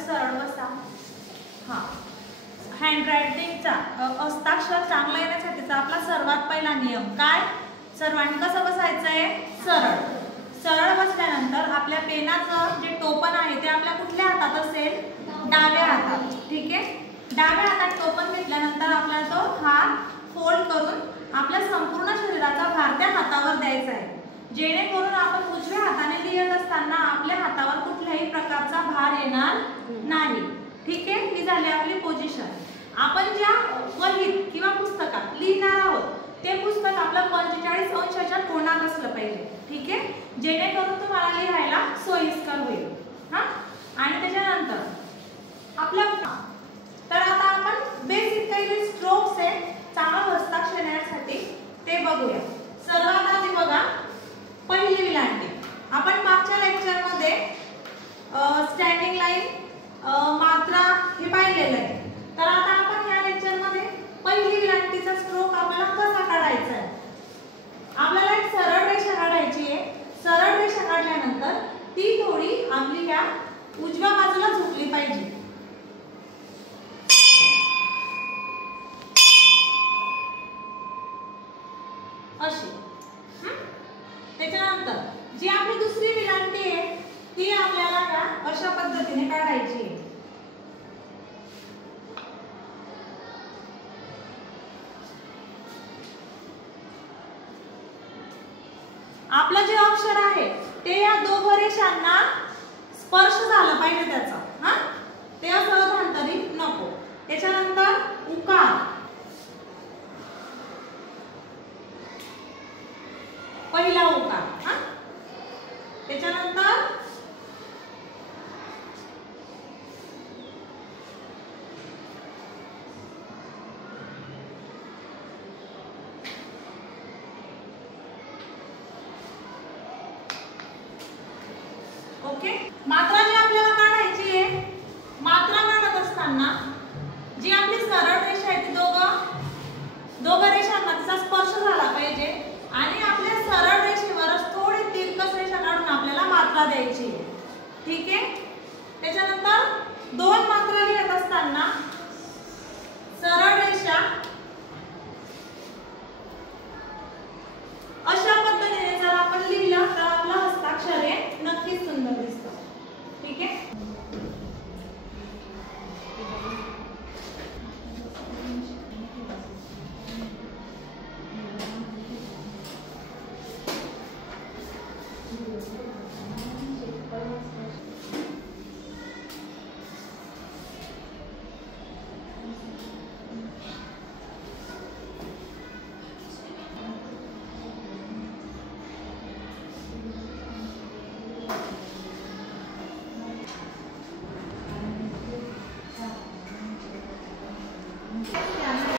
सरळ बसा। हां, हँडरायटिंगचा हस्ताक्षर चांगला येण्यासाठीचा आपला सर्वात पहिला नियम काय? सर्वांनी कसं बसायचं आहे? सरळ। सरळ बसल्यानंतर आपल्या पेनाचं जे टोपण आहे ते आपल्या कुठल्या हातात असेल? डाव्या हातात। ठीक आहे, डाव्या हातात टोपण घेतल्यानंतर आपल्याला तो हात फोल्ड करून आपल्या संपूर्ण शरीराचा भार त्या हातावर द्यायचा आहे, जेणेकरून आपण उजव्या हाताने लिहित असताना आपल्या हातावर कुठल्याही प्रकारचा भार येणार नाही। ठीक आहे, ही झाली आपली पोझिशन। आपण ज्या वहीत किंवा पुस्तकात लिहिणार आहोत ते पुस्तक आपलं 45 अंशाच्या कोनात असलं पाहिजे। ठीक आहे, जेणेकरून तुम्हाला लिहायला सोयीस्कर होईल। हां, आणि त्याच्यानंतर आपलं तर आता आपण बेसिक काही स्ट्रोक्स आहेत चांगलं हस्ताक्षर येण्यासाठी ते बघूया। सर्वात आधी बघा पहिली विलांटी। आपण मागच्या लेक्चर मध्ये स्टँडिंग लाईन, मात्रा हे पाहिलेलं आहे। तर आता आपण या लेक्चर मध्ये पहिली विलांटीचा स्ट्रोक आपल्याला कसा काढायचा आहे? आपल्याला एक सरळ रेषा काढायची आहे। सरळ रेषा काढल्यानंतर ती थोडी आपली या उजव्या बाजूला झुकली पाहिजे। अशी। त्याच्यानंतर जी आपली दुसरी विलांटी आहे ती आपल्याला या अशा पद्धतीने काढायची आहे। आपलं जे अक्षर आहे ते या दोघं रेषांना स्पर्श झाला पाहिजे त्याचा। हां, ते असं अधांतरित नको। त्याच्यानंतर उकार, पहिला उकार। हां, त्याच्यानंतर ओके। मात्रा जी आपल्याला काढायची आहे, मात्रा काढत असताना जी आपली सरळ रेषा आहे ती दोघं रेषांना तिचा स्पर्श झाला पाहिजे आणि आपल्या सरळ रेषेवरच थोडी तिरकस रेषा काढून आपल्याला मात्रा द्यायची आहे। ठीक आहे,